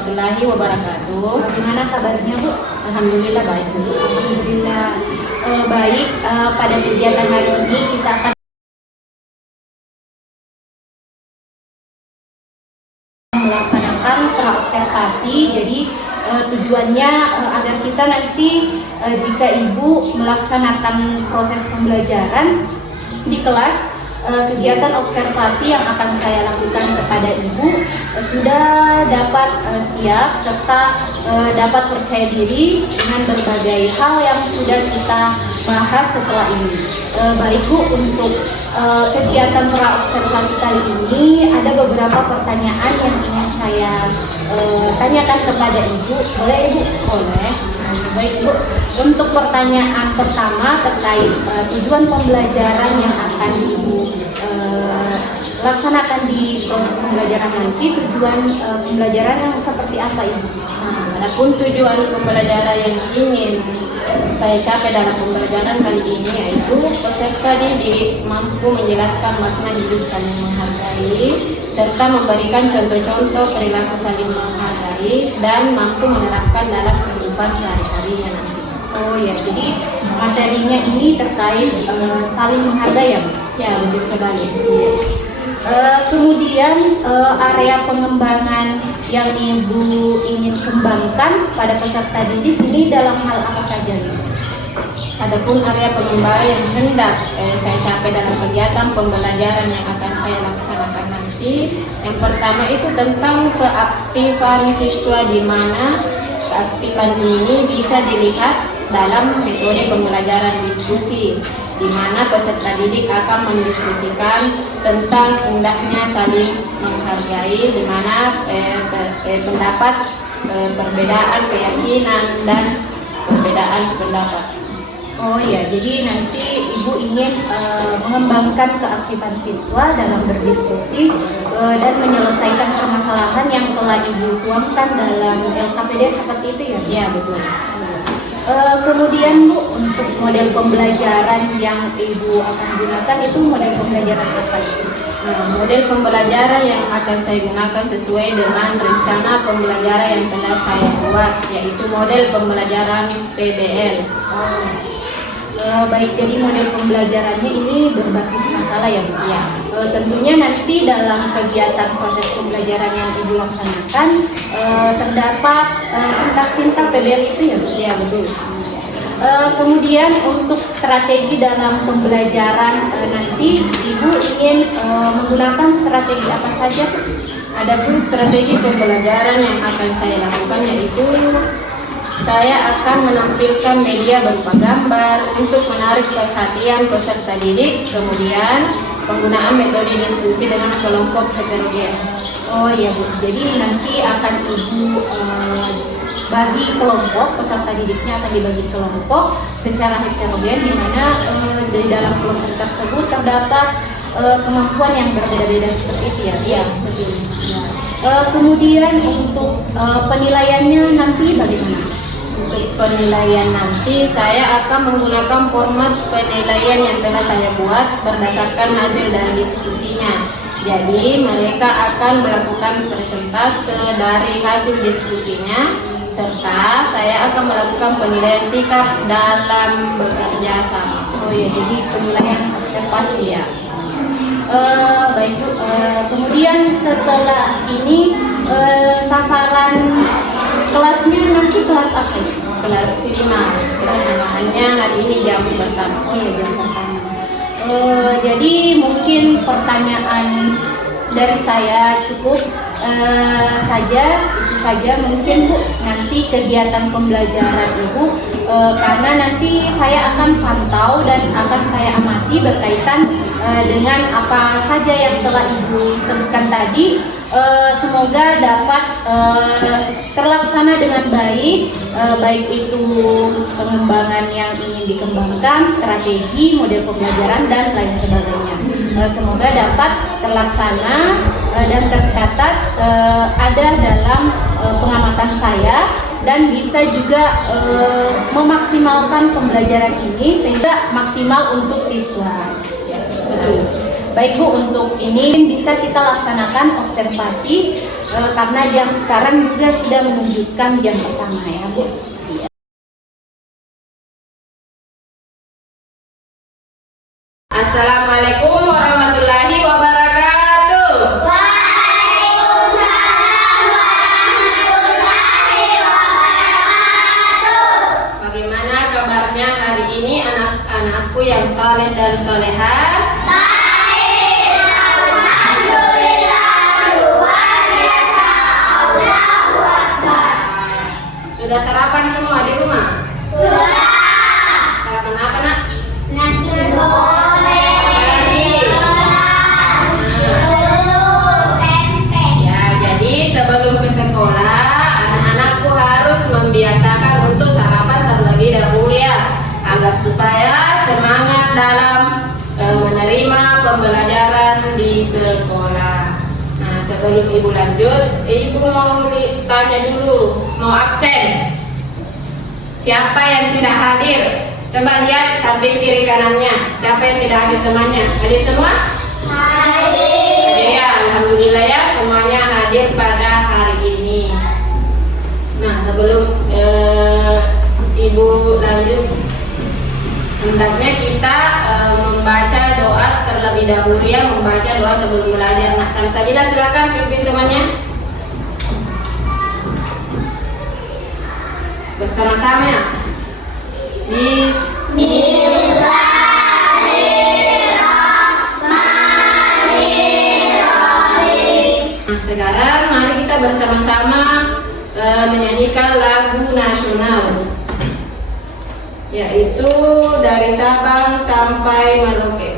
warahmatullahi wabarakatuh. Bagaimana kabarnya Bu? Alhamdulillah baik Bu. Alhamdulillah baik. Pada kegiatan hari ini kita akan melaksanakan praobservasi. Jadi tujuannya agar kita nanti jika Ibu melaksanakan proses pembelajaran di kelas, kegiatan observasi yang akan saya lakukan kepada Ibu sudah dapat siap serta dapat percaya diri dengan berbagai hal yang sudah kita bahas setelah ini. Baik Bu, untuk kegiatan praobservasi kali ini ada beberapa pertanyaan yang ingin saya tanyakan kepada Ibu. Boleh Ibu? Boleh. Baik Bu, untuk pertanyaan pertama terkait tujuan pembelajaran yang akan Ibu laksanakan di proses pembelajaran nanti, tujuan pembelajaran yang seperti apa Ibu? Adapun tujuan pembelajaran yang ingin saya capai dalam pembelajaran kali ini yaitu peserta didik mampu menjelaskan makna hidup saling menghargai serta memberikan contoh-contoh perilaku saling menghargai dan mampu menerapkan dalam kehidupan sehari-harinya nanti. Oh ya, jadi materinya ini terkait saling menghargai ya Bu? Ya, betul sekali. Kemudian area pengembangan yang Ibu ingin kembangkan pada peserta didik ini dalam hal apa saja nih? Adapun area pengembangan yang hendak saya capai dalam kegiatan pembelajaran yang akan saya laksanakan nanti, yang pertama itu tentang keaktifan siswa, di mana keaktifan ini bisa dilihat dalam metode pembelajaran diskusi, di mana peserta didik akan mendiskusikan tentang hendaknya saling menghargai, di mana pendapat, perbedaan keyakinan dan perbedaan pendapat. Oh ya, jadi nanti Ibu ingin mengembangkan keaktifan siswa dalam berdiskusi dan menyelesaikan permasalahan yang telah Ibu tuangkan dalam LKPD seperti itu ya? Ya, betul. Kemudian Bu, untuk model pembelajaran yang Ibu akan gunakan itu model pembelajaran apa itu? Model pembelajaran yang akan saya gunakan sesuai dengan rencana pembelajaran yang telah saya buat, yaitu model pembelajaran PBL. Baik, jadi model pembelajarannya ini berbasis masalah ya Bu? Ya. Tentunya nanti dalam kegiatan proses pembelajaran yang Ibu laksanakan terdapat sintak-sintak PBL itu ya Bu? Ya, betul. Kemudian untuk strategi dalam pembelajaran nanti Ibu ingin menggunakan strategi apa saja Bu? Adapun strategi pembelajaran yang akan saya lakukan yaitu saya akan menampilkan media berupa gambar untuk menarik perhatian peserta didik, kemudian penggunaan metode diskusi dengan kelompok heterogen. Oh iya Bu, jadi nanti akan Ibu bagi kelompok, peserta didiknya akan dibagi kelompok secara heterogen, di mana di dalam kelompok tersebut terdapat kemampuan yang berbeda-beda seperti itu ya? Iya, betul. Kemudian untuk penilaiannya nanti bagaimana? Untuk penilaian nanti saya akan menggunakan format penilaian yang telah saya buat berdasarkan hasil dari diskusinya. Jadi mereka akan melakukan persentase dari hasil diskusinya, serta saya akan melakukan penilaian sikap dalam bekerja sama. Oh ya, jadi penilaian observasi ya. Baik Bu, kemudian setelah ini sasaran kelasnya nanti kelas apa ya? Kelas 5. Pelaksanaannya hari ini jam pertama. Oh ya, jam pertama. Jadi mungkin pertanyaan dari saya cukup saja, itu saja mungkin Bu, nanti kegiatan pembelajaran Ibu karena nanti saya akan pantau dan akan saya amati berkaitan dengan apa saja yang telah Ibu sebutkan tadi. Semoga dapat terlaksana dengan baik, baik itu pengembangan yang ingin dikembangkan, strategi, model pembelajaran, dan lain sebagainya. Semoga dapat terlaksana dan tercatat ada dalam pengamatan saya, dan bisa juga memaksimalkan pembelajaran ini sehingga maksimal untuk siswa. Ya, betul. Baik Bu, untuk ini bisa kita laksanakan observasi karena jam sekarang juga sudah menunjukkan jam pertama ya Bu. Iya. Assalamualaikum warahmatullahi wabarakatuh. Bagaimana kabarnya hari ini anak-anakku yang saleh dan solehah? Sudah sarapan semua di rumah? Sudah. Sarapan apa nak? Nasi goreng. Ya, jadi sebelum ke sekolah, anak-anakku harus membiasakan untuk sarapan terlebih dahulu ya, agar supaya semangat dalam menerima pembelajaran di sekolah. Nah, sebelum ibu lanjut, ibu mau ditanya dulu, mau absen? Siapa yang tidak hadir? Coba lihat samping kiri kanannya, siapa yang tidak hadir temannya? Hadir semua? Hadir. Ya, alhamdulillah ya, semuanya hadir pada hari ini. Nah, sebelum ibu lanjut, hendaknya kita membaca doa terlebih dahulu ya, membaca doa sebelum belajar. Nah, Salsabila silakan pimpin temannya. Bersama-sama ya. Nah, sekarang mari kita bersama-sama menyanyikan lagu nasional, yaitu dari Sabang sampai Merauke.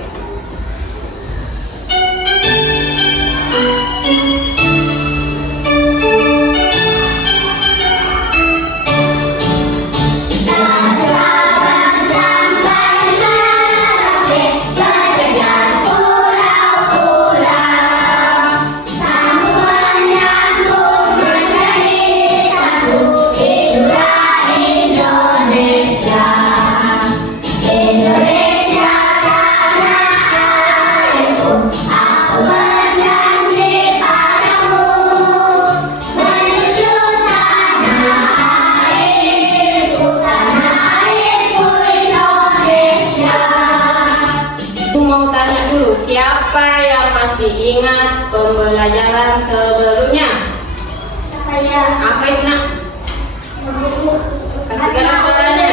Siapa yang masih ingat pembelajaran sebelumnya? Saya. Apa itu nak? Kasih keras suaranya.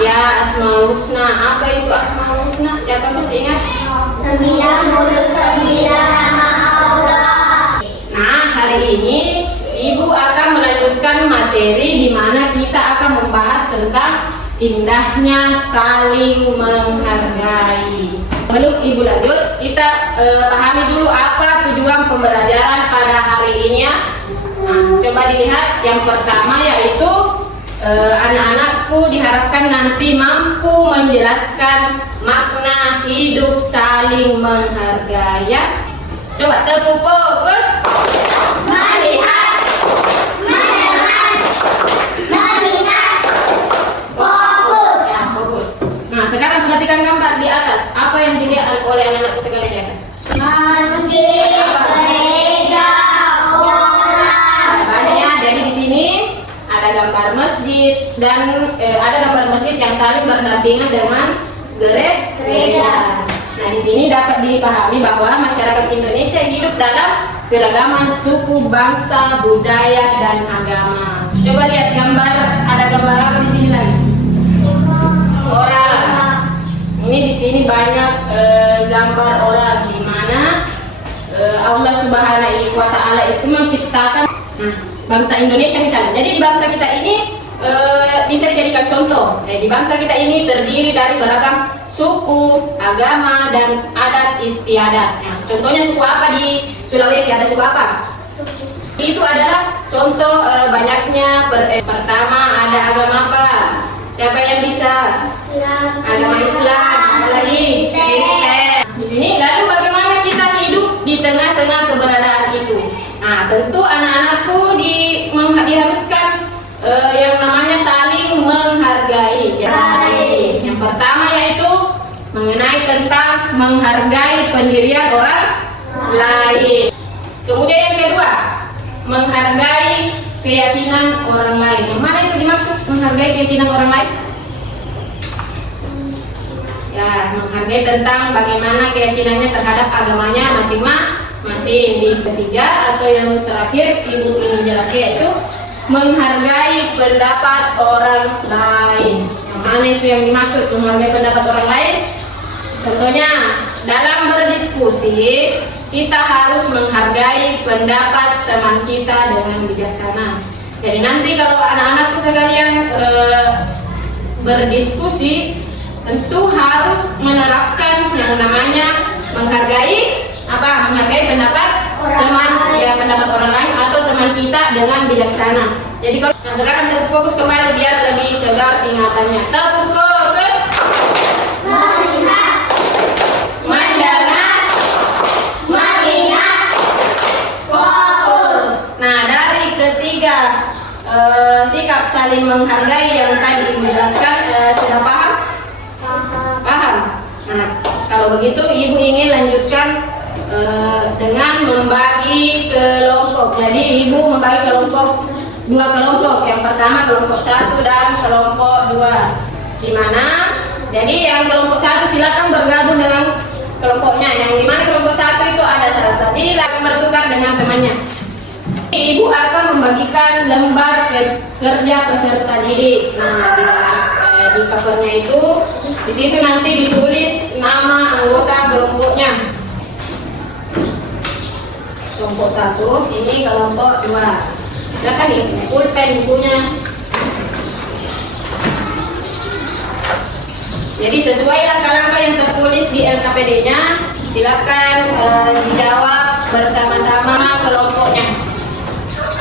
Ya, Asmaul Husna. Apa itu Asmaul Husna? Siapa masih ingat? 99 nama Allah. Nah, hari ini Ibu akan melanjutkan materi di mana kita akan membahas tentang indahnya saling menghargai. Sebelum Ibu lanjut, kita pahami dulu apa tujuan pembelajaran pada hari ini ya. Nah, coba dilihat yang pertama yaitu anak-anakku diharapkan nanti mampu menjelaskan makna hidup saling menghargai ya. Coba teguh fokus. Melihat, mendengar, mengingat, fokus. Ya, fokus. Nah, sekarang perhatikan gambar di atas. Apa yang dilihat oleh anak-anakku sekalian di atas? Masjid, gereja, orang. Banyak ya. Jadi di sini ada gambar masjid dan ada gambar masjid yang saling berdampingan dengan gereja. Nah, di sini dapat dipahami bahwa masyarakat Indonesia hidup dalam keragaman suku, bangsa, budaya, dan agama. Coba lihat gambar, ada gambar apa di sini lagi? Orang. Ini di sini banyak gambar orang di mana Allah Subhanahu wa Ta'ala itu menciptakan bangsa Indonesia misalnya. Jadi di bangsa kita ini bisa dijadikan contoh. Di bangsa kita ini terdiri dari beragam suku, agama, dan adat istiadat. Nah, contohnya suku apa di Sulawesi? Ada suku apa? Itu adalah contoh banyaknya. Pertama ada agama apa? Siapa yang bisa? Agama Islam. Apalagi Kristen. Di sini lalu bagaimana kita hidup di tengah-tengah keberadaan itu? Nah, tentu anak-anakku diharuskan yang namanya saling menghargai. Yang pertama yaitu mengenai tentang menghargai pendirian orang lain. Kemudian kedua, menghargai keyakinan orang lain. Yang mana itu dimaksud menghargai keyakinan orang lain? Ya, menghargai tentang bagaimana keyakinannya terhadap agamanya masing-masing. Di ketiga atau yang terakhir ibu ingin jelaskan yaitu menghargai pendapat orang lain. Yang mana itu yang dimaksud menghargai pendapat orang lain? Contohnya dalam berdiskusi kita harus menghargai pendapat teman kita dengan bijaksana. Jadi nanti kalau anak-anakku sekalian berdiskusi tentu harus menerapkan yang namanya menghargai pendapat pendapat orang lain atau teman kita dengan bijaksana. Jadi kalau sekarang terfokus kembali biar lebih segar ingatannya. Terfokus, melihat, mendengar, mengingat, fokus. Nah, dari ketiga sikap saling menghargai yang tadi ibu jelaskan, sudah paham? Paham. Nah, kalau begitu ibu ingin lanjutkan dengan membagi kelompok. Jadi ibu membagi kelompok, dua kelompok. Yang pertama kelompok 1 dan kelompok 2. Di mana? Jadi yang kelompok 1 silakan bergabung dengan kelompoknya. Yang di mana kelompok 1 itu ada Sarasati akan bertukar dengan temannya. Ibu akan membagikan lembar kerja peserta didik. Nah, di covernya itu di situ nanti ditulis nama anggota kelompoknya. Kelompok 1, ini kelompok 2. Silakan dikasih pulpen bukunya. Jadi sesuai langkah-langkah yang tertulis di LKPD-nya, silakan dijawab bersama-sama kelompoknya.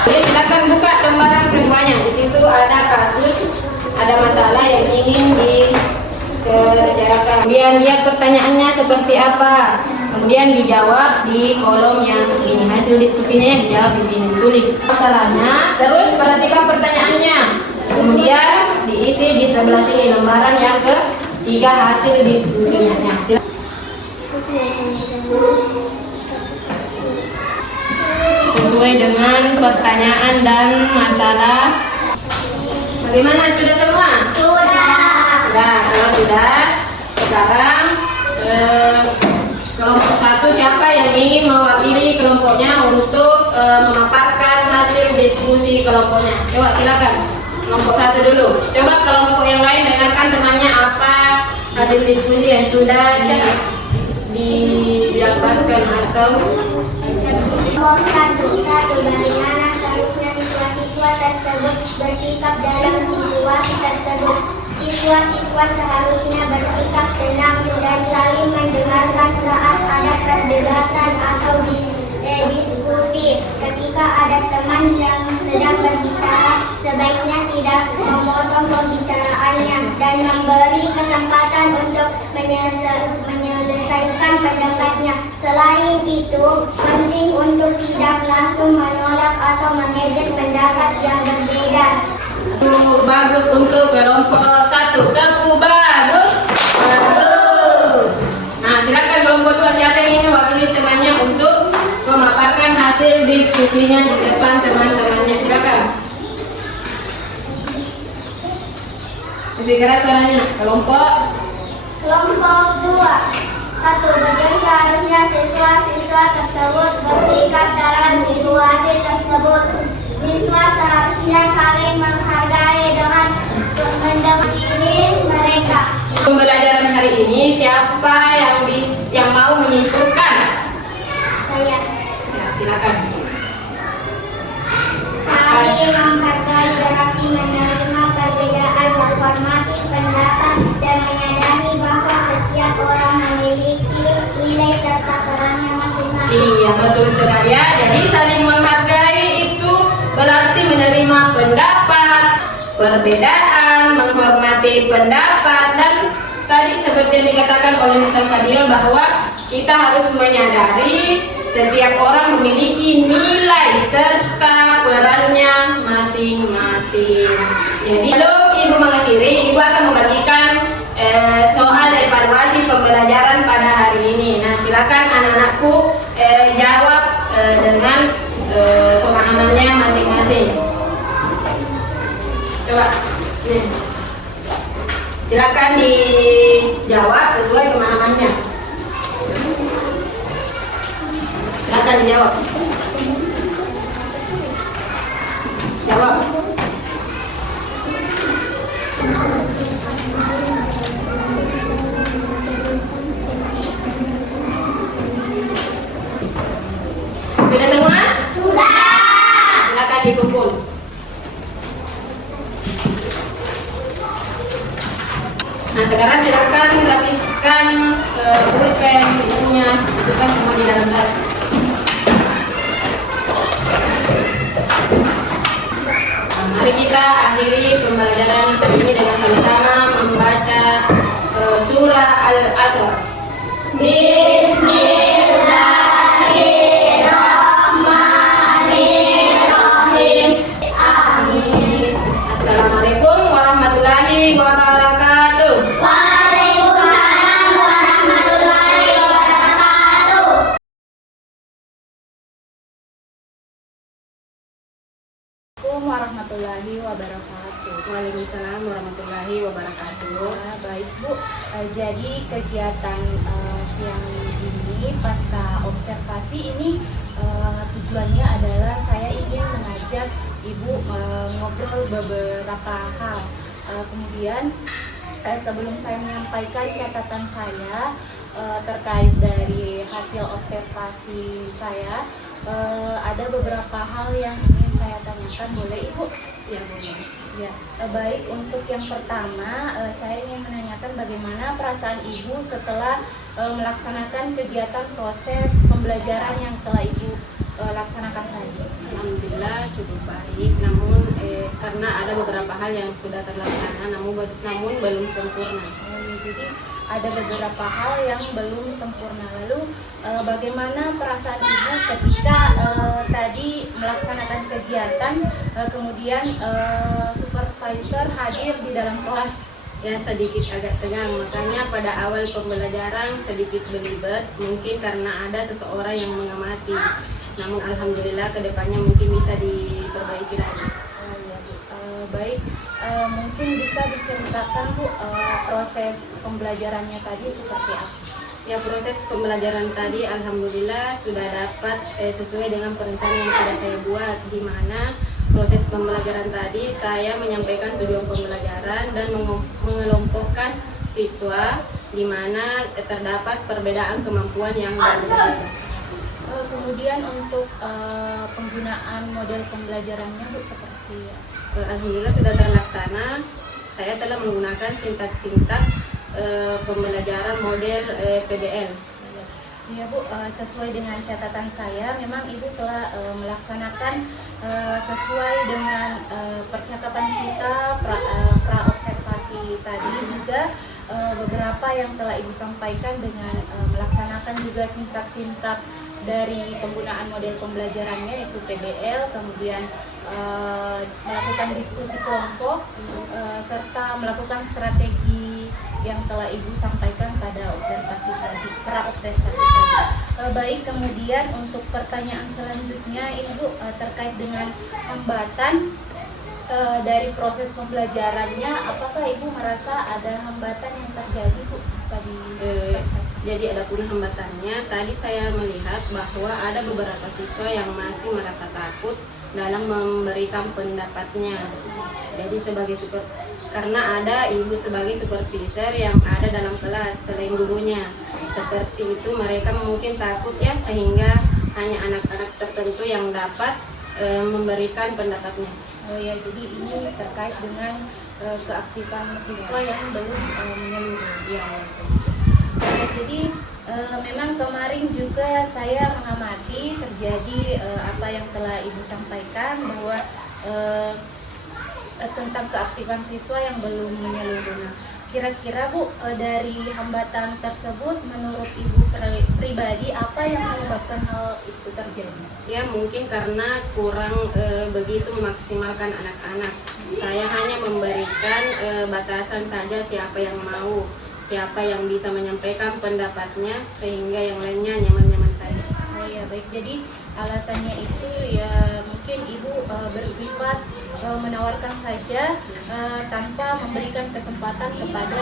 Jadi silakan buka lembaran keduanya. Di situ ada kasus, ada masalah yang ingin dikerjakan. Kemudian lihat pertanyaannya seperti apa. Kemudian dijawab di kolom yang ini. Hasil diskusinya dijawab di sini, tulis masalahnya. Terus perhatikan pertanyaannya. Kemudian diisi di sebelah sini lembaran yang ketiga hasil diskusinya. Nah, sesuai dengan pertanyaan dan masalah. Bagaimana, sudah semua? Sudah. Kalau sudah, sekarang kelompok 1 siapa yang ingin mewakili kelompoknya untuk memaparkan hasil diskusi kelompoknya? Coba silakan. Kelompok 1 dulu. Coba kelompok yang lain dengarkan temannya apa hasil diskusi yang sudah didapatkan atau Kelompok 1. Bagaimana seharusnya siswa-siswa tersebut bersikap dalam situasi tersebut? Siswa-siswa seharusnya bersikap tenang dan saling mendengarkan saat ada perdebatan atau diskusi. Ketika ada teman yang sedang berbicara, sebaiknya tidak memotong pembicaraannya dan memberi kesempatan untuk menyelesaikan pendapatnya. Selain itu, penting untuk tidak langsung menolak atau mengejek pendapat yang berbeda. Itu bagus untuk kelompok 1. Tepu bagus. Nah, silakan kelompok 2. Siapa yang ingin mewakili temannya untuk memaparkan hasil diskusinya di depan teman-temannya? Silakan. Masih keras suaranya. Kelompok 2. 1. Bagaimana seharusnya siswa-siswa tersebut bersikap dalam situasi tersebut? Siswa seharusnya saling menghargai dengan mendengarkan mereka. Pembelajaran hari ini siapa yang mau menyimpulkan? Saya. Nah, silakan. Saling menghargai berarti menerima perbedaan, menghormati pendapat, dan menyadari bahwa setiap orang memiliki nilai serta perannya masing-masing. Iya, betul sekali ya. Jadi saling menghargai itu berarti menerima pendapat, perbedaan, menghormati pendapat, dan tadi seperti yang dikatakan oleh Ustaz Sadil bahwa kita harus menyadari setiap orang memiliki nilai serta perannya masing-masing. Jadi sebelum ibu mengakhiri, ibu akan membagikan soal evaluasi pembelajaran pada hari ini. Nah, silakan anak-anakku jawab dengan Silakan dijawab sesuai pemahamannya. Silakan dijawab. Jawab. Sudah semua? Sudah. Silakan dikumpul. Nah, sekarang silakan rapikan pulpen bukunya, masukkan semua di dalam tas. Nah, mari kita akhiri pembelajaran ini dengan sama-sama membaca surah Al-Asr. Bismillahirrahmanirrahim. Amin. Assalamualaikum warahmatullahi wabarakatuh. Waalaikumsalam warahmatullahi wabarakatuh. Assalamualaikum warahmatullahi wabarakatuh. Waalaikumsalam warahmatullahi wabarakatuh. Nah, baik Bu, jadi kegiatan siang ini pasca observasi ini tujuannya adalah saya ingin mengajak Ibu ngobrol beberapa hal. Kemudian sebelum saya menyampaikan catatan saya terkait dari hasil observasi saya, ada beberapa hal yang ingin saya tanyakan, boleh Ibu? Ya, boleh. Ya, baik. Untuk yang pertama, saya ingin menanyakan bagaimana perasaan Ibu setelah melaksanakan kegiatan proses pembelajaran yang telah Ibu laksanakan tadi. Alhamdulillah cukup baik, namun karena ada beberapa hal yang sudah terlaksana namun belum sempurna. Jadi ada beberapa hal yang belum sempurna. Lalu bagaimana perasaan Ibu ketika tadi melaksanakan kegiatan, kemudian supervisor hadir di dalam kelas? Ya, sedikit agak tegang, makanya pada awal pembelajaran sedikit belibet, mungkin karena ada seseorang yang mengamati. Namun alhamdulillah kedepannya mungkin bisa diperbaiki lagi. Ya, Bu. Baik, mungkin bisa diceritakan Bu proses pembelajarannya tadi seperti apa? Ya, proses pembelajaran tadi alhamdulillah sudah dapat sesuai dengan perencanaan yang sudah saya buat, di mana proses pembelajaran tadi saya menyampaikan tujuan pembelajaran dan mengelompokkan siswa di mana terdapat perbedaan kemampuan yang berbeda. Kemudian untuk penggunaan model pembelajarannya Bu seperti Alhamdulillah sudah terlaksana. Saya telah menggunakan sintak-sintak pembelajaran model PDL. Ya Bu, sesuai dengan catatan saya, memang Ibu telah melaksanakan sesuai dengan percakapan kita pra-observasi tadi, juga beberapa yang telah Ibu sampaikan dengan melaksanakan juga sintak-sintak dari penggunaan model pembelajarannya, yaitu PBL, kemudian melakukan diskusi kelompok, serta melakukan strategi yang telah Ibu sampaikan pada observasi tadi, pra-observasi tadi. Baik, kemudian untuk pertanyaan selanjutnya Ibu terkait dengan hambatan dari proses pembelajarannya, apakah Ibu merasa ada hambatan yang terjadi Bu? Bisa Jadi ada pun hambatannya. Tadi saya melihat bahwa ada beberapa siswa yang masih merasa takut dalam memberikan pendapatnya. Jadi karena ada ibu sebagai supervisor yang ada dalam kelas selain gurunya. Seperti itu mereka mungkin takut ya, sehingga hanya anak-anak tertentu yang dapat memberikan pendapatnya. Oh ya, jadi ini terkait dengan keaktifan siswa yang belum menyeluruh. Ya. Jadi memang kemarin juga saya mengamati terjadi apa yang telah Ibu sampaikan, bahwa tentang keaktifan siswa yang belum menyeluruh. Nah, kira-kira Bu, dari hambatan tersebut menurut Ibu pribadi apa yang menyebabkan hal itu terjadi? Ya, mungkin karena kurang begitu memaksimalkan anak-anak. Saya hanya memberikan batasan saja siapa yang mau, siapa yang bisa menyampaikan pendapatnya, sehingga yang lainnya nyaman-nyaman saja. Oh ya, baik. Jadi alasannya itu ya mungkin mungkin ibu bersifat menawarkan saja tanpa memberikan kesempatan kepada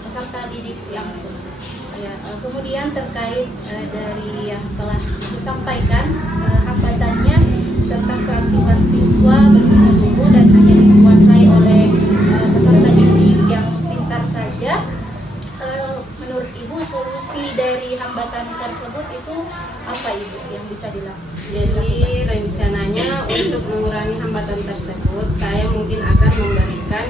peserta didik langsung. Ya, kemudian terkait dari yang telah ibu sampaikan, hambatannya tentang keaktifan siswa berguna dan hanya dikuasai oleh peserta didik yang pintar saja. Menurut ibu solusi dari hambatan tersebut itu apa ibu yang bisa dilakukan? Jadi rencananya untuk mengurangi hambatan tersebut, saya mungkin akan memberikan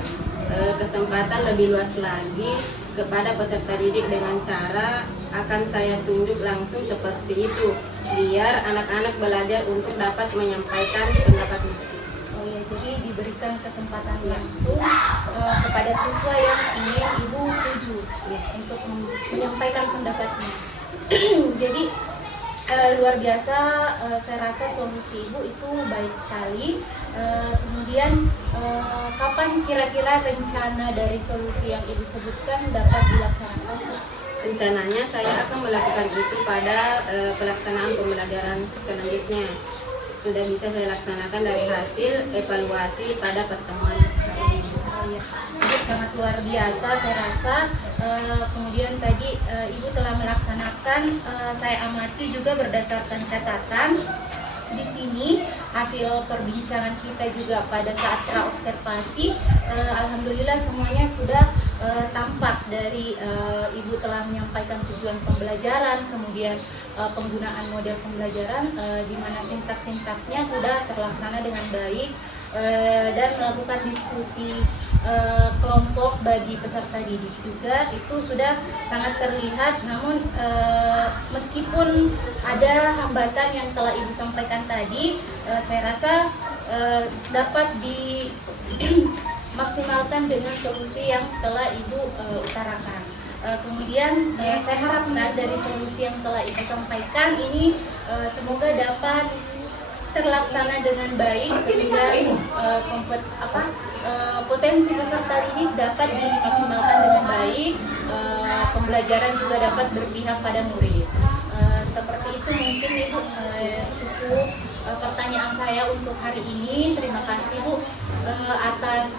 kesempatan lebih luas lagi kepada peserta didik dengan cara akan saya tunjuk langsung seperti itu, biar anak-anak belajar untuk dapat menyampaikan pendapatnya. Oh ya, jadi diberikan kesempatan langsung kepada siswa yang ingin ibu tuju ya, untuk menyampaikan pendapatnya. Jadi luar biasa, saya rasa solusi ibu itu baik sekali. Kemudian kapan kira-kira rencana dari solusi yang ibu sebutkan dapat dilaksanakan? Rencananya saya akan melakukan itu pada pelaksanaan pembelajaran selanjutnya. Sudah bisa saya laksanakan dari hasil evaluasi pada pertemuan hari ini. Itu sangat luar biasa saya rasa. Kemudian tadi ibu telah melaksanakan, saya amati juga berdasarkan catatan di sini hasil perbincangan kita juga pada saat praobservasi. Alhamdulillah semuanya sudah tampak dari ibu telah menyampaikan tujuan pembelajaran, kemudian penggunaan model pembelajaran di mana sintak-sintaknya sudah terlaksana dengan baik, dan melakukan diskusi kelompok bagi peserta didik juga itu sudah sangat terlihat. Namun meskipun ada hambatan yang telah ibu sampaikan tadi, saya rasa dapat dimaksimalkan dengan solusi yang telah ibu utarakan. Kemudian saya harapkan dari solusi yang telah ibu sampaikan ini semoga dapat terlaksana dengan baik sehingga potensi peserta didik dapat dimaksimalkan dengan baik, pembelajaran juga dapat berpihak pada murid. Seperti itu mungkin ibu cukup pertanyaan saya untuk hari ini. Terima kasih Bu atas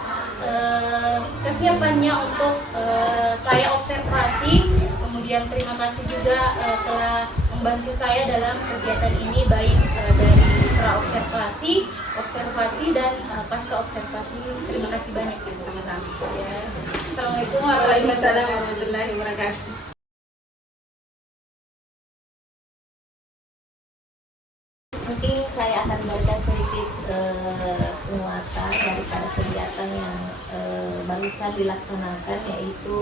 kesiapannya untuk saya observasi. Kemudian terima kasih juga telah membantu saya dalam kegiatan ini, baik dari praobservasi, observasi dan pasca observasi. Terima kasih banyak Ibu. Sama-sama. Ya. Assalamualaikum warahmatullahi wabarakatuh. Mungkin saya akan memberikan sedikit penguatan daripada kegiatan yang barusan dilaksanakan, yaitu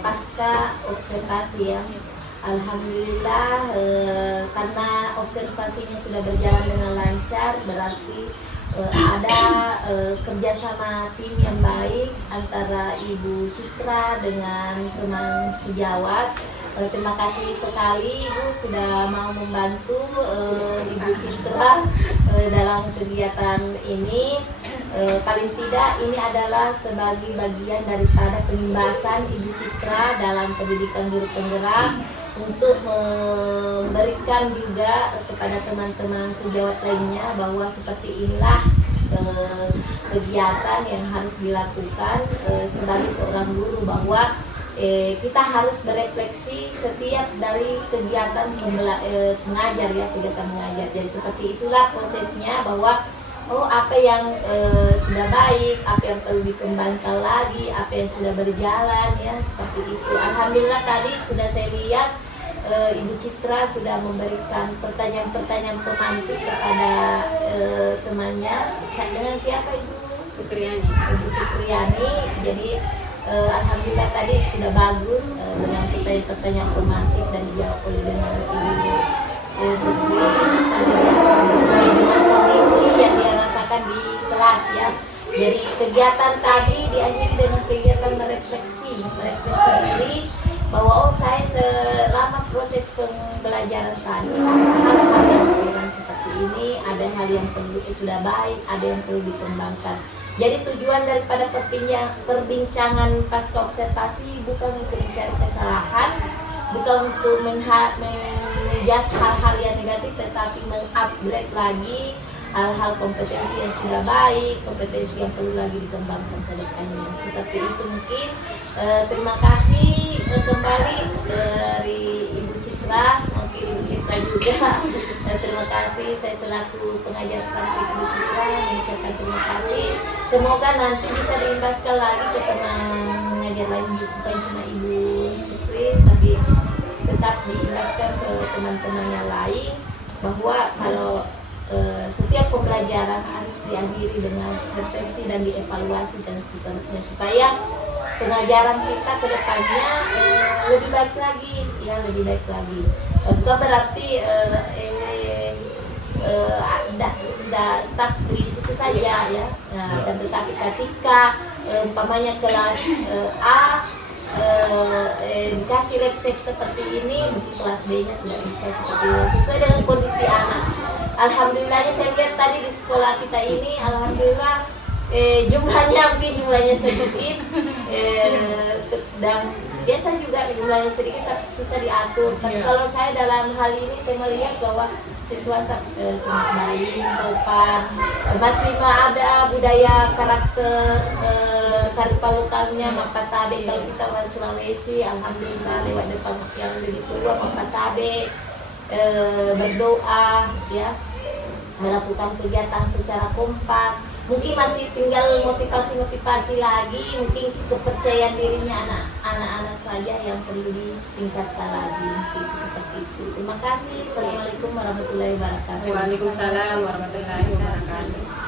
pasca observasi ya. Alhamdulillah karena observasinya sudah berjalan dengan lancar, berarti ada kerjasama tim yang baik antara Ibu Citra dengan teman sejawat. Terima kasih sekali Ibu sudah mau membantu Ibu Citra dalam kegiatan ini. Paling tidak ini adalah sebagai bagian daripada pengimbasan Ibu Citra dalam pendidikan guru penggerak untuk memberikan juga kepada teman-teman sejawat lainnya bahwa seperti inilah kegiatan yang harus dilakukan sebagai seorang guru, bahwa kita harus berefleksi setiap dari kegiatan mengajar ya, kegiatan mengajar. Jadi seperti itulah prosesnya, bahwa apa yang sudah baik, apa yang perlu dikembangkan lagi, apa yang sudah berjalan ya, seperti itu. Alhamdulillah tadi sudah saya lihat Ibu Citra sudah memberikan pertanyaan-pertanyaan pemantik kepada temannya. Dengan siapa Ibu? Supriyani. Ibu Supriyani. Jadi alhamdulillah tadi sudah bagus dengan pertanyaan pemantik dan dijawab oleh dengan Ibu Supri. Tadi sesuai dengan kondisi yang dia rasakan di kelas ya. Jadi kegiatan tadi diakhiri dengan kegiatan merefleksi diri, bahwa saya selama proses pembelajaran tadi hal-hal yang kurang seperti ini, ada hal yang perlu sudah baik, ada yang perlu dikembangkan. Jadi tujuan daripada perbincangan pasca observasi bukan untuk mencari kesalahan, bukan untuk menjudge hal-hal yang negatif, tetapi mengupgrade lagi hal-hal kompetensi yang sudah baik, kompetensi yang perlu lagi dikembangkan ke depannya. Seperti itu mungkin. Terima kasih kembali dari Ibu Citra, mungkin Ibu Citra juga. Terima kasih, saya selaku pengajar praktik Ibu Citra mengucapkan terima kasih. Semoga nanti bisa diimbaskan lagi ke teman mengajar lain, bukan cuma Ibu Citra, tapi tetap diimbaskan ke teman-teman yang lain, bahwa kalau setiap pembelajaran harus diakhiri dengan refleksi dan dievaluasi dan seterusnya, supaya pengajaran kita ke depannya lebih baik lagi, ya lebih baik lagi. Bukan berarti stuck di situ saja ya. Nah, dan tetapi ketika umpamanya kelas A dikasih resep seperti ini, mungkin kelas B-nya tidak bisa seperti ini, sesuai dengan kondisi anak. Alhamdulillahnya saya lihat tadi di sekolah kita ini, alhamdulillah jumlahnya sedikit, dan biasa juga jumlahnya sedikit tapi susah diatur. Tapi kalau saya dalam hal ini saya melihat bahwa siswa sangat baik, sopan, masih ada budaya karakter karipal lokalnya, mapatabe. Kalau kita orang Sulawesi, alhamdulillah lewat depan yang lebih tua mapatabe, berdoa, ya, melakukan kegiatan secara kompak. Mungkin masih tinggal motivasi lagi, mungkin kepercayaan dirinya anak-anak saja yang perlu ditingkatkan lagi, mungkin seperti itu. Terima kasih. Assalamualaikum warahmatullahi wabarakatuh. Waalaikumsalam warahmatullahi wabarakatuh.